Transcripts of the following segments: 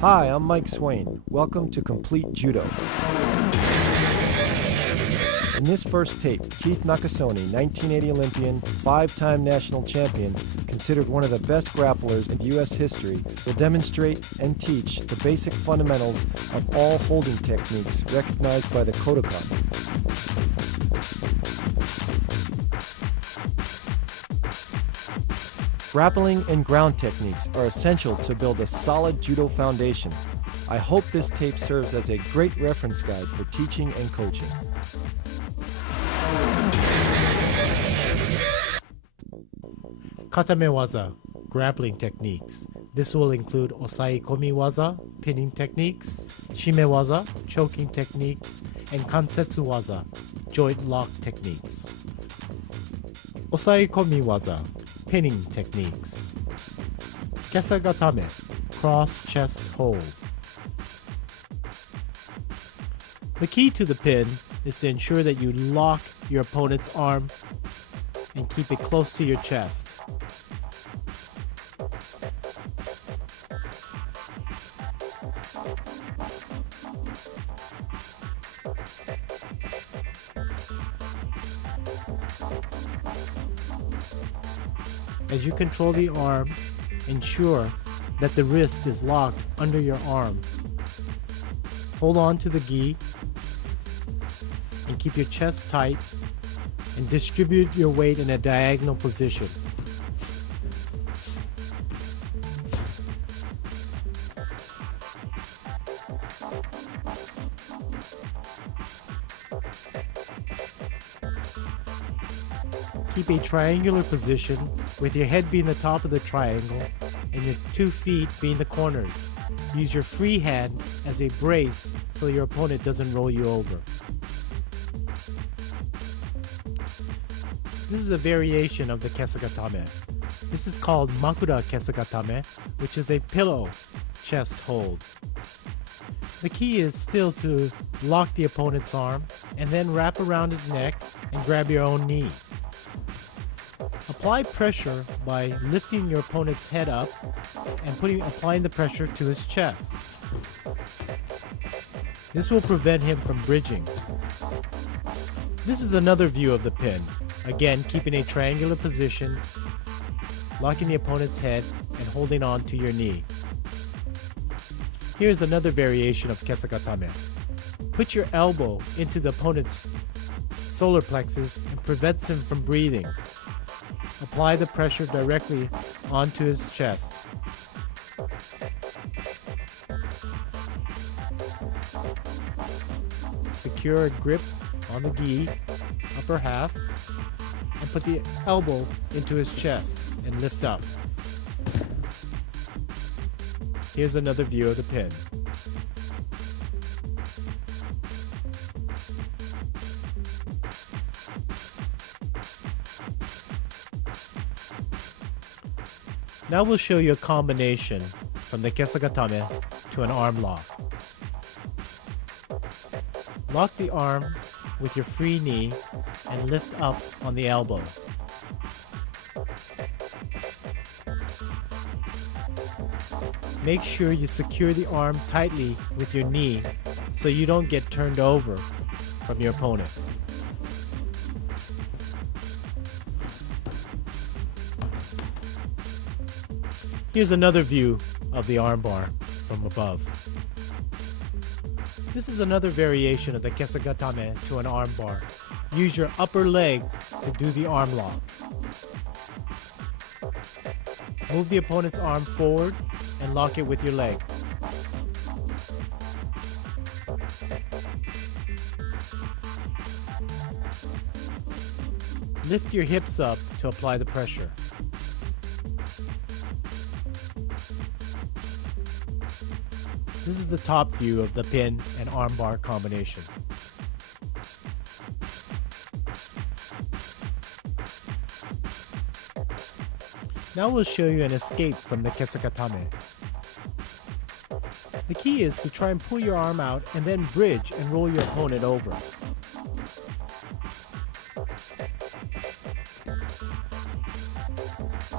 Hi, I'm Mike Swain. Welcome to Complete Judo. In this first tape, Keith Nakasone, 1980 Olympian, 5-time national champion, considered one of the best grapplers in U.S. history, will demonstrate and teach the basic fundamentals of all holding techniques recognized by the Kodokan. Grappling and ground techniques are essential to build a solid judo foundation. I hope this tape serves as a great reference guide for teaching and coaching. Katame waza, grappling techniques. This will include osai komi waza, pinning techniques, shime waza, choking techniques, and kansetsu waza, joint lock techniques. Osai komi waza, pinning techniques. Kesagatame, cross chest hold. The key to the pin is to ensure that you lock your opponent's arm and keep it close to your chest. As you control the arm, ensure that the wrist is locked under your arm. Hold on to the gi and keep your chest tight and distribute your weight in a diagonal position. Keep a triangular position with your head being the top of the triangle and your 2 feet being the corners. Use your free hand as a brace so your opponent doesn't roll you over. This is a variation of the kesagatame. This is called makura kesagatame, which is a pillow chest hold. The key is still to lock the opponent's arm and then wrap around his neck and grab your own knee. Apply pressure by lifting your opponent's head up and applying the pressure to his chest. This will prevent him from bridging. This is another view of the pin. Again, keeping a triangular position, locking the opponent's head, and holding on to your knee. Here's another variation of kesagatame. Put your elbow into the opponent's solar plexus and prevents him from breathing. Apply the pressure directly onto his chest. Secure a grip on the gi, upper half, and put the elbow into his chest and lift up. Here's another view of the pin. Now we'll show you a combination from the kesagatame to an arm lock. Lock the arm with your free knee and lift up on the elbow. Make sure you secure the arm tightly with your knee so you don't get turned over from your opponent. Here's another view of the armbar from above. This is another variation of the kesagatame to an armbar. Use your upper leg to do the arm lock. Move the opponent's arm forward and lock it with your leg. Lift your hips up to apply the pressure. This is the top view of the pin and armbar combination. Now we'll show you an escape from the kesagatame. The key is to try and pull your arm out and then bridge and roll your opponent over.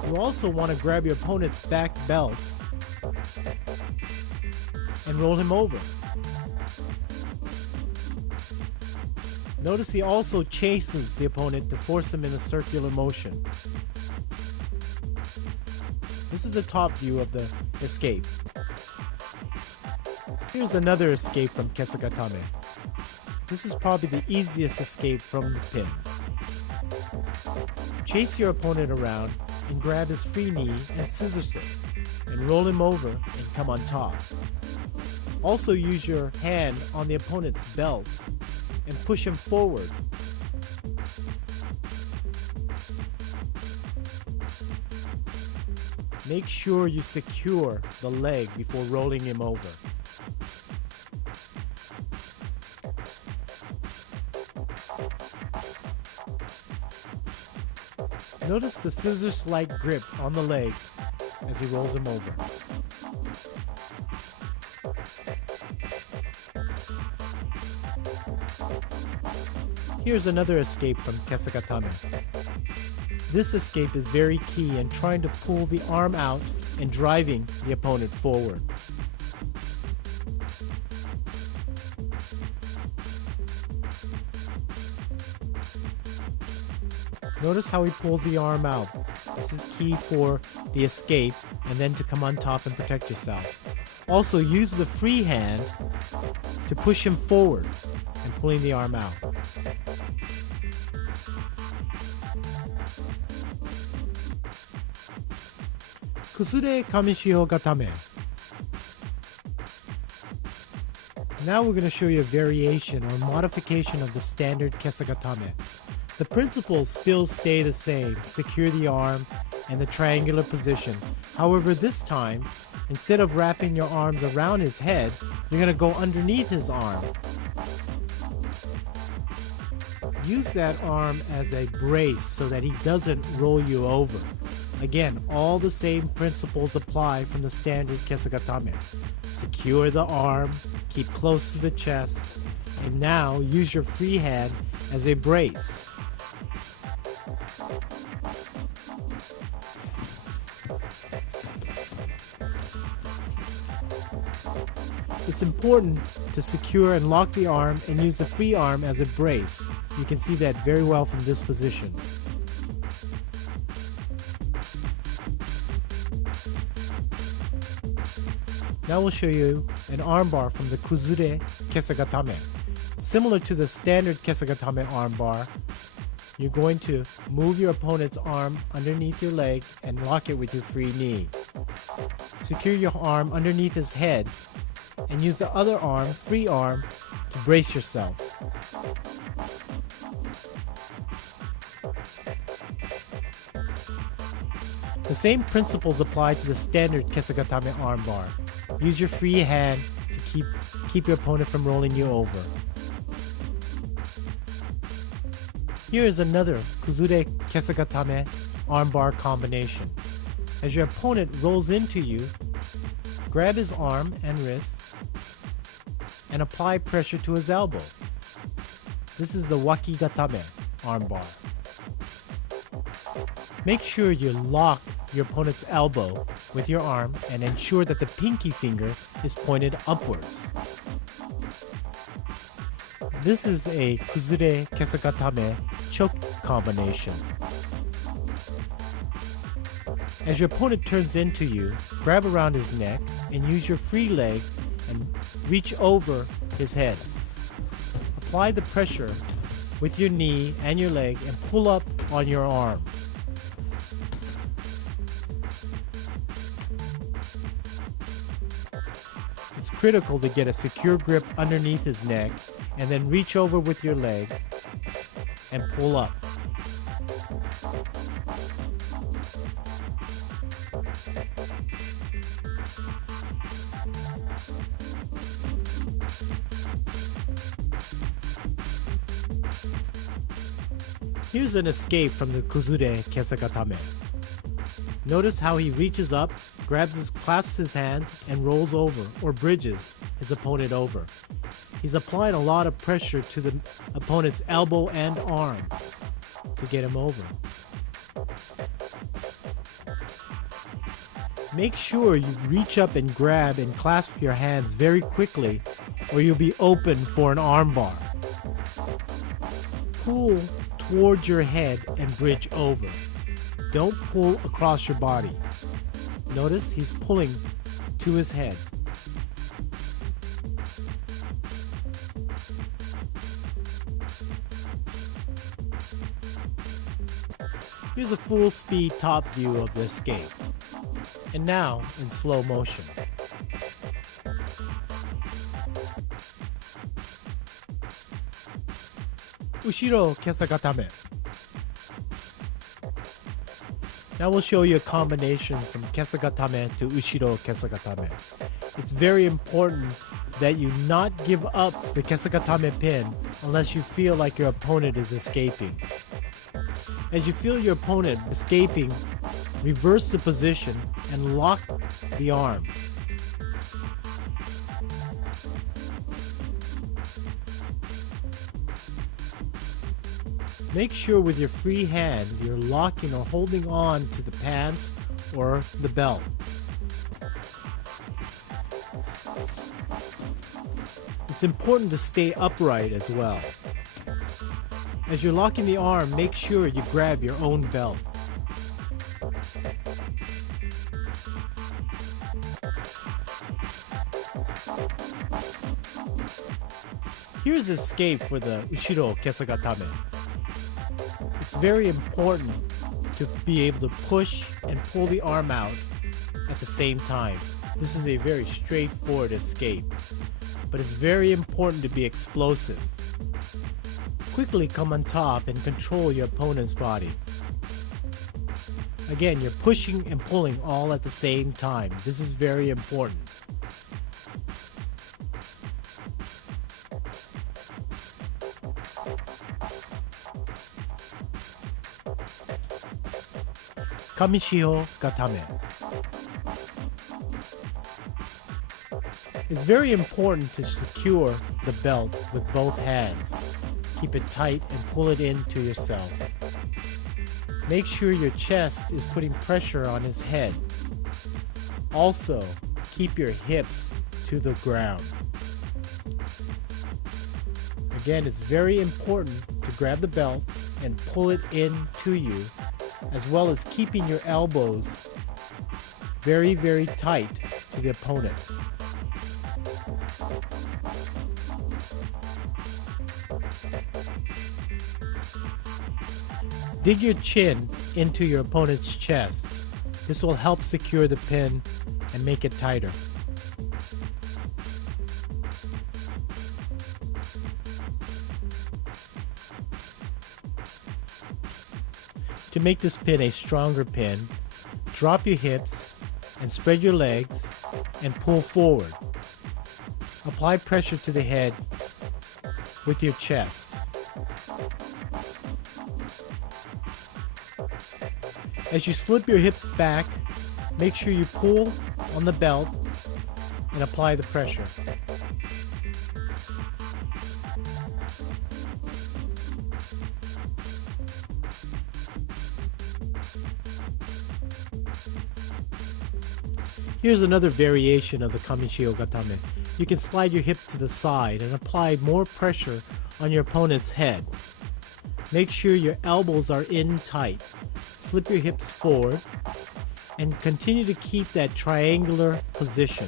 You also want to grab your opponent's back belt and roll him over. Notice he also chases the opponent to force him in a circular motion. This is the top view of the escape. Here's another escape from Kesagatame. This is probably the easiest escape from the pin. Chase your opponent around and grab his free knee and scissor sit, and roll him over and come on top. Also use your hand on the opponent's belt and push him forward. Make sure you secure the leg before rolling him over. Notice the scissors-like grip on the leg as he rolls him over. Here's another escape from Kesagatame. This escape is very key in trying to pull the arm out and driving the opponent forward. Notice how he pulls the arm out. This is key for the escape and then to come on top and protect yourself. Also use the free hand to push him forward and pulling the arm out. Kusure Kamishio Gatame. Now we're going to show you a variation or modification of the standard Kesagatame. The principles still stay the same, secure the arm and the triangular position. However, this time, instead of wrapping your arms around his head, you're going to go underneath his arm. Use that arm as a brace so that he doesn't roll you over. Again, all the same principles apply from the standard Kesagatame. Secure the arm, keep close to the chest, and now use your free hand as a brace. It's important to secure and lock the arm and use the free arm as a brace. You can see that very well from this position. Now we'll show you an armbar from the Kuzure Kesagatame. Similar to the standard Kesagatame armbar, you're going to move your opponent's arm underneath your leg and lock it with your free knee. Secure your arm underneath his head and use the other arm, free arm, to brace yourself. The same principles apply to the standard Kesagatame armbar. Use your free hand to keep your opponent from rolling you over. Here is another Kuzure Kesagatame armbar combination. As your opponent rolls into you, grab his arm and wrist and apply pressure to his elbow. This is the Wakigatame armbar. Make sure you lock your opponent's elbow with your arm and ensure that the pinky finger is pointed upwards. This is a Kuzure Kesagatame choke combination. As your opponent turns into you, grab around his neck and use your free leg and reach over his head. Apply the pressure with your knee and your leg and pull up on your arm. It's critical to get a secure grip underneath his neck and then reach over with your leg and pull up. Here's an escape from the Kuzure Kesagatame. Notice how he reaches up, clasps his hands, and rolls over or bridges his opponent over. He's applying a lot of pressure to the opponent's elbow and arm to get him over. Make sure you reach up and grab and clasp your hands very quickly, or you'll be open for an armbar. Pull towards your head and bridge over. Don't pull across your body. Notice he's pulling to his head. Here's a full speed top view of the escape. And now in slow motion. Ushiro kesagatame. Now we'll show you a combination from kesagatame to ushiro kesagatame. It's very important that you not give up the kesagatame pin unless you feel like your opponent is escaping. As you feel your opponent escaping, reverse the position and lock the arm. Make sure with your free hand you're locking or holding on to the pants or the belt. It's important to stay upright as well. As you're locking the arm, make sure you grab your own belt. Here's escape for the ushiro kesagatame. It's very important to be able to push and pull the arm out at the same time. This is a very straightforward escape, but it's very important to be explosive. Quickly come on top and control your opponent's body. Again, you're pushing and pulling all at the same time. This is very important. Kamishiho Gatame. It's very important to secure the belt with both hands. Keep it tight and pull it into yourself. Make sure your chest is putting pressure on his head. Also, keep your hips to the ground. Again, it's very important to grab the belt and pull it in to you, as well as keeping your elbows very, very tight to the opponent. Dig your chin into your opponent's chest. This will help secure the pin and make it tighter. To make this pin a stronger pin, drop your hips and spread your legs and pull forward. Apply pressure to the head with your chest. As you slip your hips back, make sure you pull on the belt and apply the pressure. Here's another variation of the Kamishiho Gatame. You can slide your hip to the side and apply more pressure on your opponent's head. Make sure your elbows are in tight. Slip your hips forward and continue to keep that triangular position.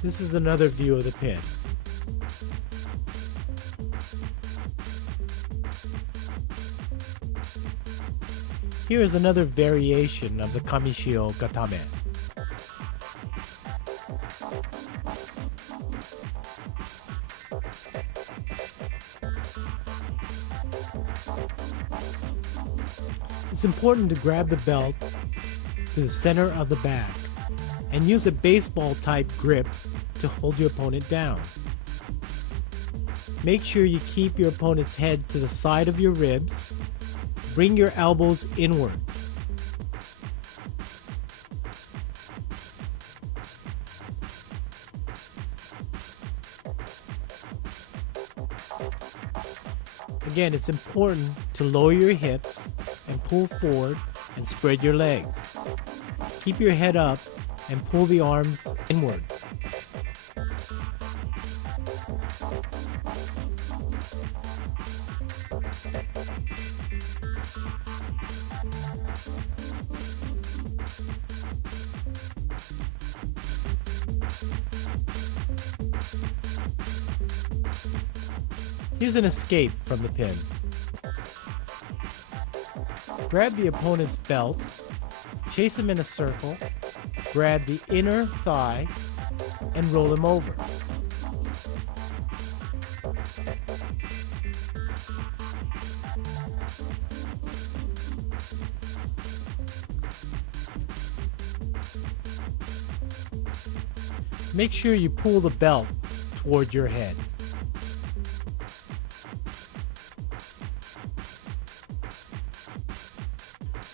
This is another view of the pin. Here is another variation of the Kamishiho Gatame. It's important to grab the belt to the center of the back and use a baseball type grip to hold your opponent down. Make sure you keep your opponent's head to the side of your ribs. Bring your elbows inward. Again, it's important to lower your hips and pull forward and spread your legs. Keep your head up and pull the arms inward. Here's an escape from the pin. Grab the opponent's belt, chase him in a circle, grab the inner thigh, and roll him over. Make sure you pull the belt toward your head.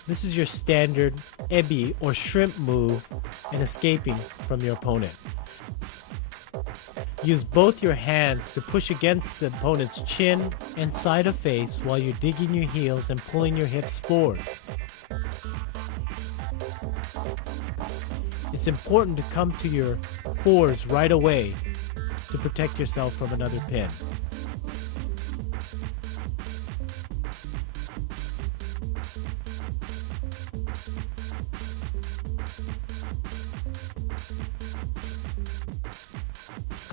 This is your standard ebi or shrimp move in escaping from your opponent. Use both your hands to push against the opponent's chin and side of face while you're digging your heels and pulling your hips forward. It's important to come to your fours right away to protect yourself from another pin.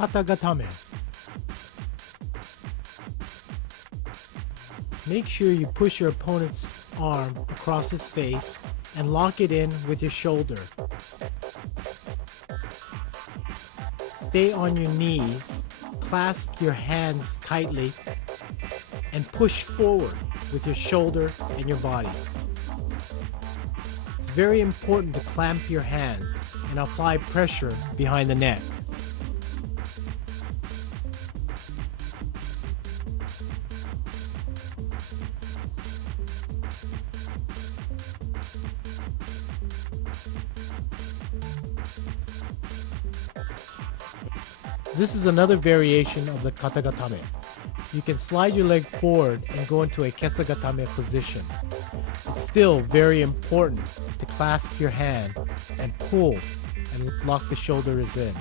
Katagatame. Make sure you push your opponent's arm across his face and lock it in with your shoulder. Stay on your knees, clasp your hands tightly, and push forward with your shoulder and your body. It's very important to clamp your hands and apply pressure behind the neck. This is another variation of the katagatame. You can slide your leg forward and go into a kesagatame position. It's still very important to clasp your hand and pull and lock the shoulders in.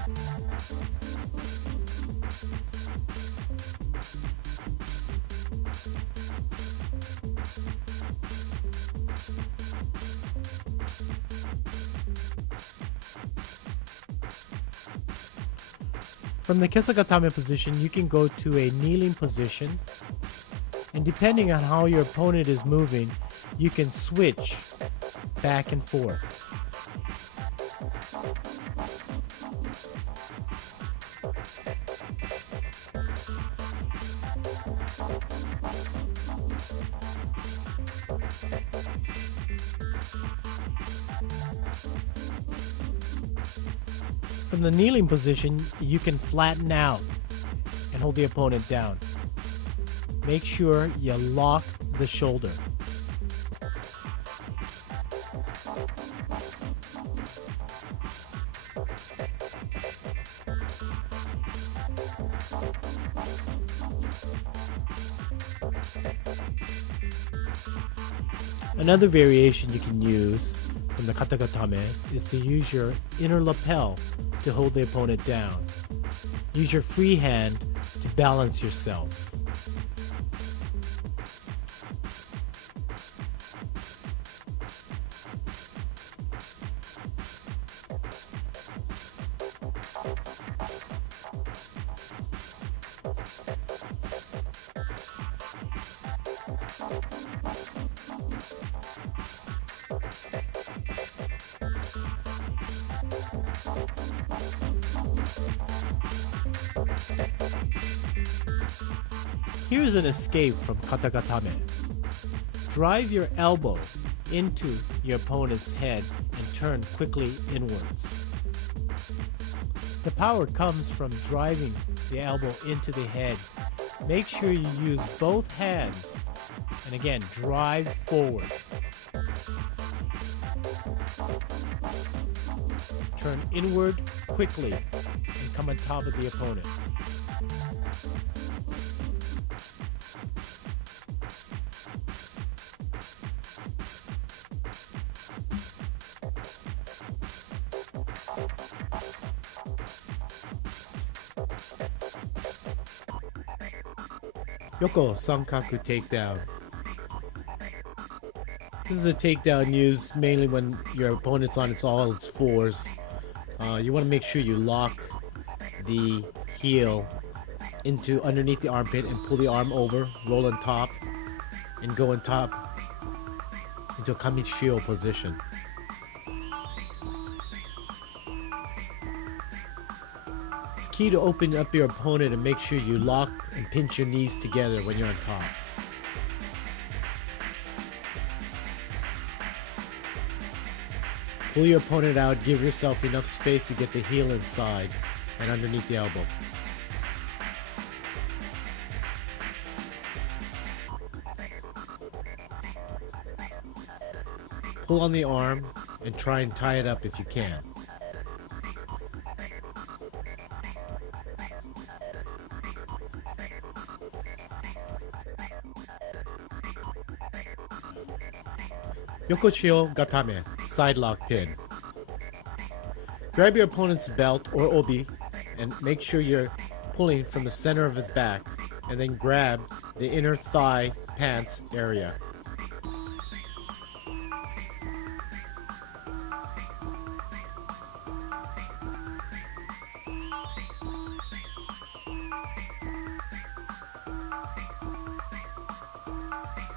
From the kesagatame position, you can go to a kneeling position, and depending on how your opponent is moving, you can switch back and forth. From the kneeling position, you can flatten out and hold the opponent down. Make sure you lock the shoulder. Another variation you can use from the katagatame is to use your inner lapel to hold the opponent down. Use your free hand to balance yourself. Here's an escape from katagatame. Drive your elbow into your opponent's head and turn quickly inwards. The power comes from driving the elbow into the head. Make sure you use both hands and again drive forward. Turn inward quickly and come on top of the opponent. Yoko Sankaku takedown. This is a takedown used mainly when your opponent's on all its fours. You want to make sure you lock the heel into underneath the armpit and pull the arm over, roll on top, and go on top into a kamishio position. It's key to open up your opponent and make sure you lock and pinch your knees together when you're on top. Pull your opponent out, give yourself enough space to get the heel inside and underneath the elbow. Pull on the arm and try and tie it up if you can. Yokoshio Gatame, side lock pin. Grab your opponent's belt or obi and make sure you're pulling from the center of his back, and then grab the inner thigh pants area.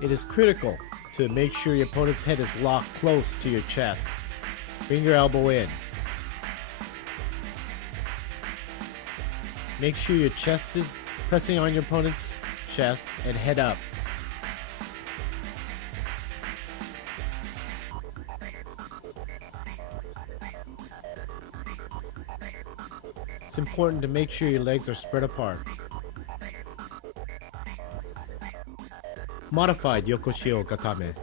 It is critical to make sure your opponent's head is locked close to your chest. Bring your elbow in. Make sure your chest is pressing on your opponent's chest and head up. It's important to make sure your legs are spread apart. Modified Yokoshio Gatame.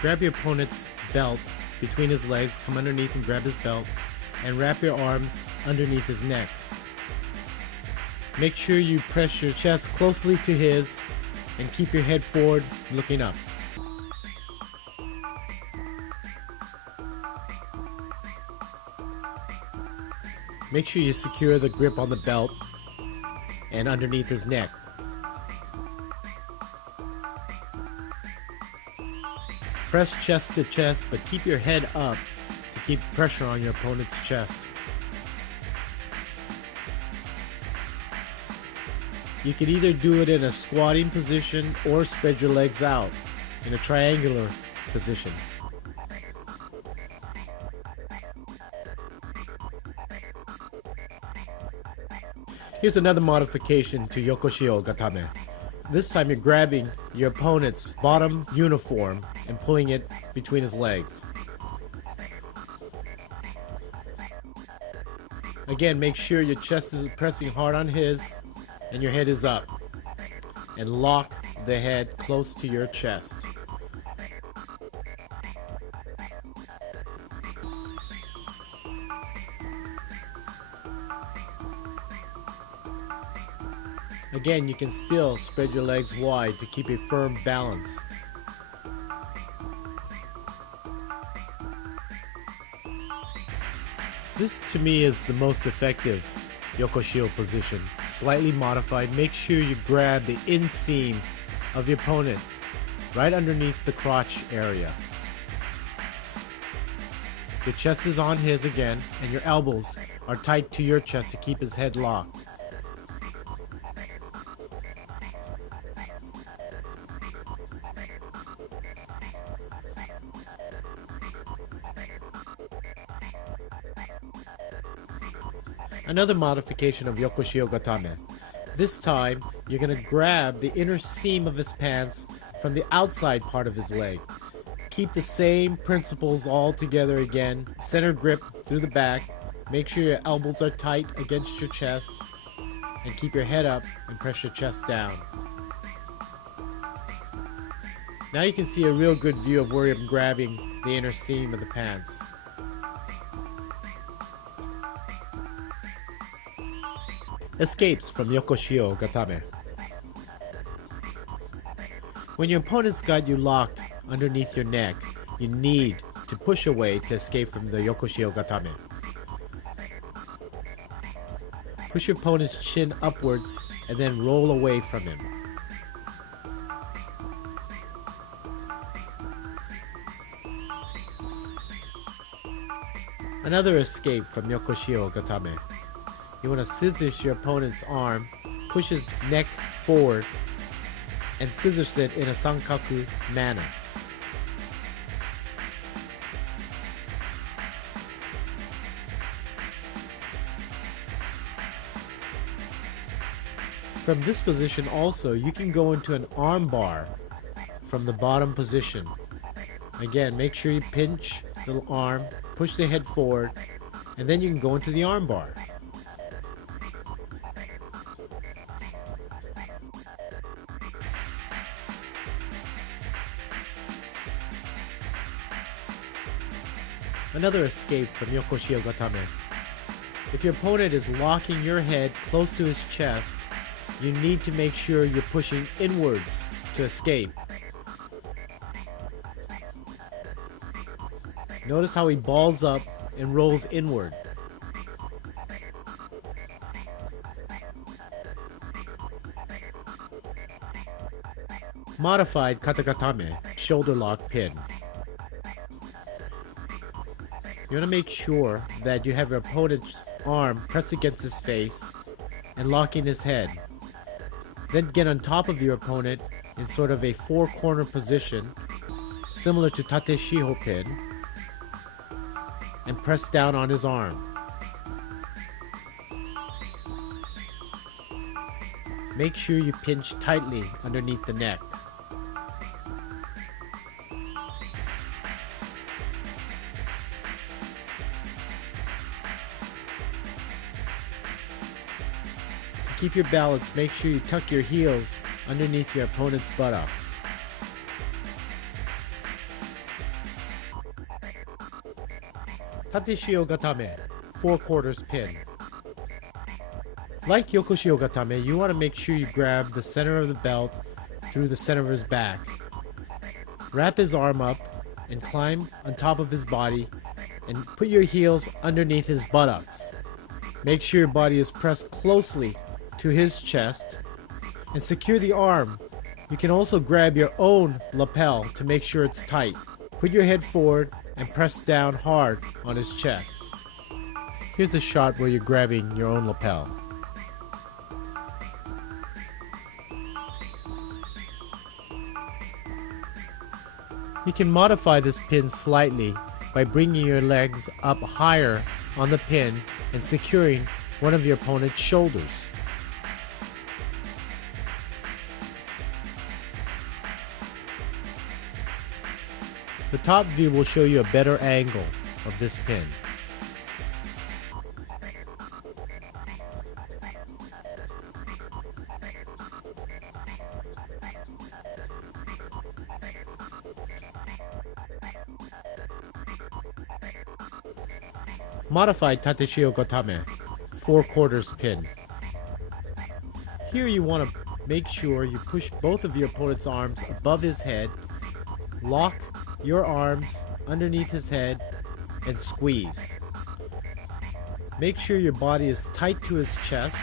Grab your opponent's belt between his legs, come underneath and grab his belt, and wrap your arms underneath his neck. Make sure you press your chest closely to his and keep your head forward, looking up. Make sure you secure the grip on the belt and underneath his neck. Press chest to chest, but keep your head up to keep pressure on your opponent's chest. You can either do it in a squatting position or spread your legs out in a triangular position. Here's another modification to Yokoshio Gatame. This time you're grabbing your opponent's bottom uniform and pulling it between his legs. Again, make sure your chest is pressing hard on his and your head is up. And lock the head close to your chest. Again, you can still spread your legs wide to keep a firm balance. This to me is the most effective Yokoshio position. Slightly modified. Make sure you grab the inseam of your opponent right underneath the crotch area. Your chest is on his again, and your elbows are tight to your chest to keep his head locked. Another modification of Yokoshio Gatame. This time, you're going to grab the inner seam of his pants from the outside part of his leg. Keep the same principles all together again. Center grip through the back. Make sure your elbows are tight against your chest. And keep your head up and press your chest down. Now you can see a real good view of where I'm grabbing the inner seam of the pants. Escapes from Yokoshio Gatame. When your opponent's got you locked underneath your neck, you need to push away to escape from the Yokoshio Gatame. Push your opponent's chin upwards and then roll away from him. Another escape from Yokoshio Gatame. You want to scissors your opponent's arm, push his neck forward, and scissors it in a sankaku manner. From this position also, you can go into an arm bar from the bottom position. Again, make sure you pinch the arm, push the head forward, and then you can go into the arm bar. Another escape from Yokoshio Gatame. If your opponent is locking your head close to his chest, you need to make sure you're pushing inwards to escape. Notice how he balls up and rolls inward. Modified katagatame, shoulder lock pin. You want to make sure that you have your opponent's arm pressed against his face and locking his head. Then get on top of your opponent in sort of a four-corner position, similar to tate shiho pin, and press down on his arm. Make sure you pinch tightly underneath the neck. To keep your balance, make sure you tuck your heels underneath your opponent's buttocks. Tate shio gatame, 4/4 pin. Like Yokoshio Gatame, you want to make sure you grab the center of the belt through the center of his back. Wrap his arm up and climb on top of his body and put your heels underneath his buttocks. Make sure your body is pressed closely to his chest and secure the arm. You can also grab your own lapel to make sure it's tight. Put your head forward and press down hard on his chest. Here's a shot where you're grabbing your own lapel. You can modify this pin slightly by bringing your legs up higher on the pin and securing one of your opponent's shoulders. The top view will show you a better angle of this pin. Modified tate shio gatame, 4/4 pin. Here you want to make sure you push both of your opponent's arms above his head, lock your arms underneath his head, and squeeze. Make sure your body is tight to his chest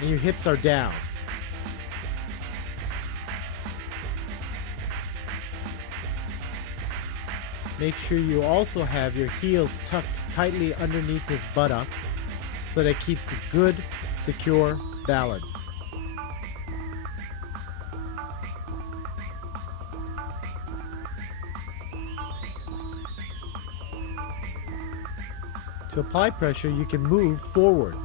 and your hips are down. Make sure you also have your heels tucked tightly underneath his buttocks so that it keeps a good, secure balance. To apply pressure, you can move forward.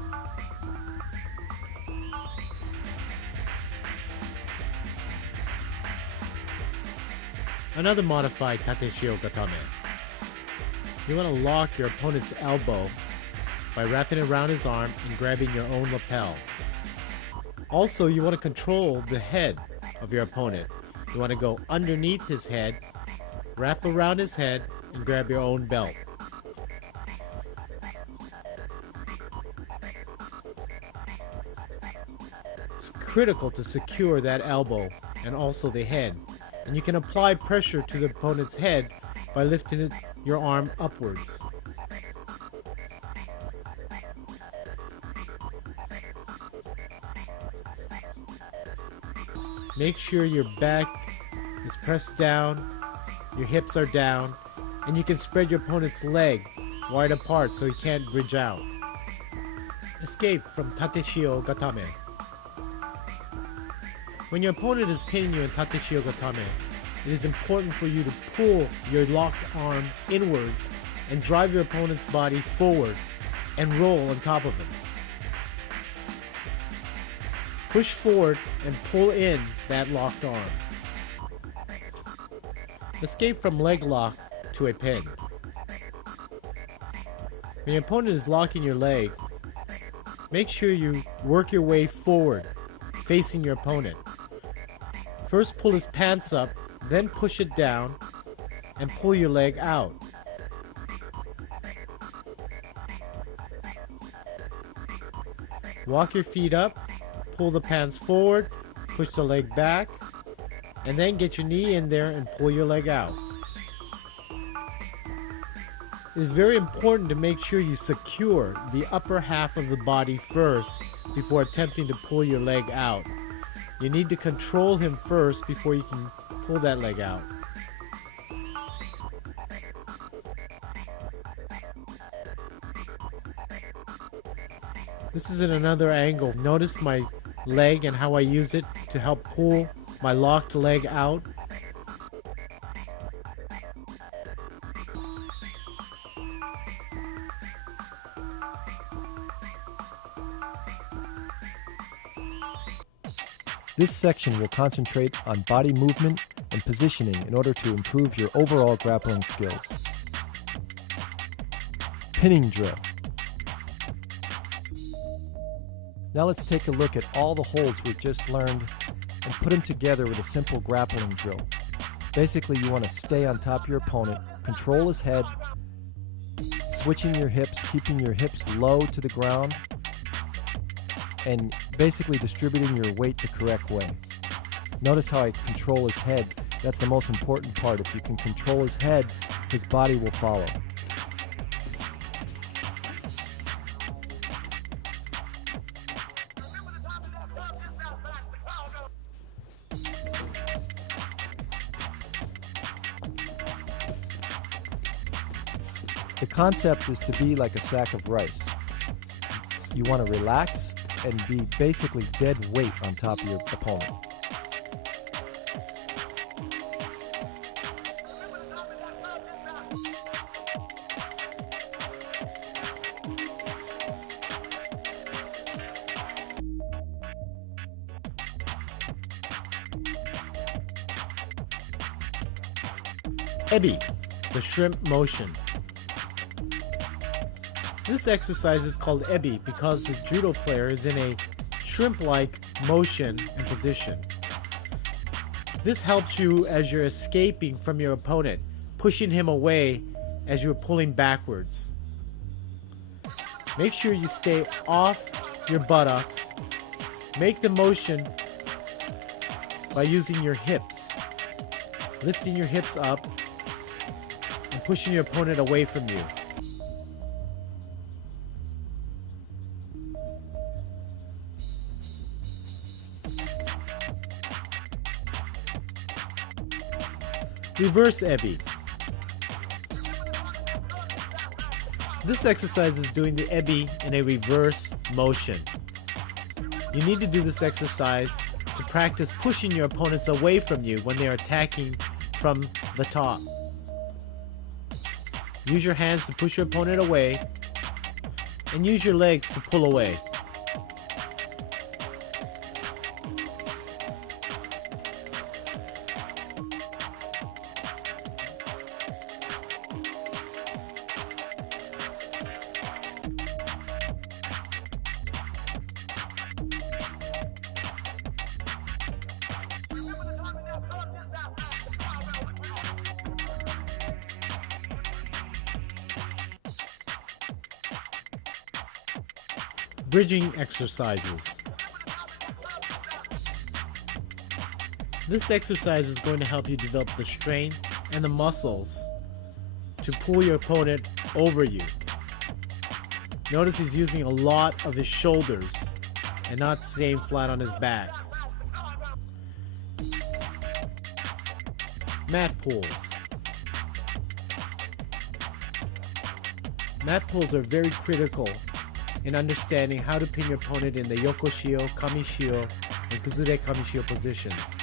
Another modified tate shio gatame. You want to lock your opponent's elbow by wrapping it around his arm and grabbing your own lapel. Also, you want to control the head of your opponent. You want to go underneath his head, wrap around his head, and grab your own belt. It's critical to secure that elbow and also the head. And you can apply pressure to the opponent's head by lifting your arm upwards. Make sure your back is pressed down, your hips are down, and you can spread your opponent's leg wide apart so he can't bridge out. Escape from Tateshio Gatame. When your opponent is pinning you in Tateshio Gatame, it is important for you to pull your locked arm inwards and drive your opponent's body forward and roll on top of him. Push forward and pull in that locked arm. Escape from leg lock to a pin. When your opponent is locking your leg, make sure you work your way forward, facing your opponent. First pull his pants up, then push it down, and pull your leg out. Walk your feet up, pull the pants forward, push the leg back, and then get your knee in there and pull your leg out. It is very important to make sure you secure the upper half of the body first before attempting to pull your leg out. You need to control him first before you can pull that leg out. This is in another angle. Notice my leg and how I use it to help pull my locked leg out. This section will concentrate on body movement and positioning in order to improve your overall grappling skills. Pinning drill. Now let's take a look at all the holds we've just learned and put them together with a simple grappling drill. Basically, you want to stay on top of your opponent, control his head, switching your hips, keeping your hips low to the ground, and basically distributing your weight the correct way. Notice how I control his head. That's the most important part. If you can control his head, his body will follow. The concept is to be like a sack of rice. You want to relax and be basically dead weight on top of your opponent. Ebi, the shrimp motion. This exercise is called Ebi because the judo player is in a shrimp-like motion and position. This helps you as you're escaping from your opponent, pushing him away as you're pulling backwards. Make sure you stay off your buttocks. Make the motion by using your hips, lifting your hips up and pushing your opponent away from you. Reverse Ebi. This exercise is doing the Ebi in a reverse motion. You need to do this exercise to practice pushing your opponents away from you when they are attacking from the top. Use your hands to push your opponent away and use your legs to pull away. Bridging exercises. This exercise is going to help you develop the strength and the muscles to pull your opponent over you. Notice he's using a lot of his shoulders and not staying flat on his back. Mat pulls. Mat pulls are very critical in understanding how to pin your opponent in the Yokoshio, Kamishio, and Kuzure Kamishio positions.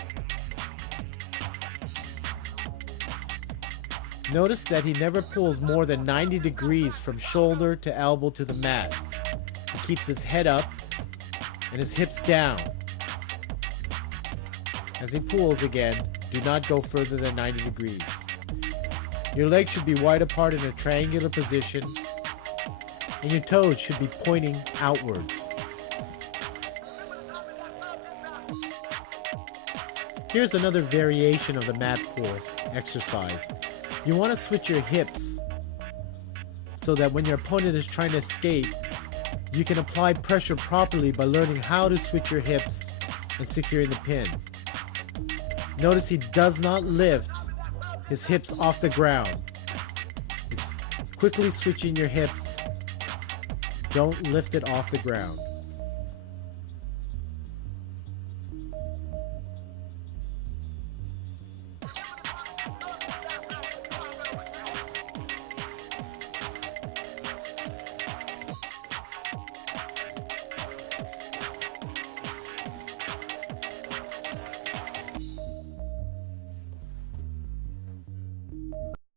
Notice that he never pulls more than 90 degrees from shoulder to elbow to the mat. He keeps his head up and his hips down. As he pulls again, do not go further than 90 degrees. Your legs should be wide apart in a triangular position, and your toes should be pointing outwards. Here's another variation of the mat pull exercise. You want to switch your hips so that when your opponent is trying to escape, you can apply pressure properly by learning how to switch your hips and securing the pin. Notice he does not lift his hips off the ground. It's quickly switching your hips. Don't lift it off the ground.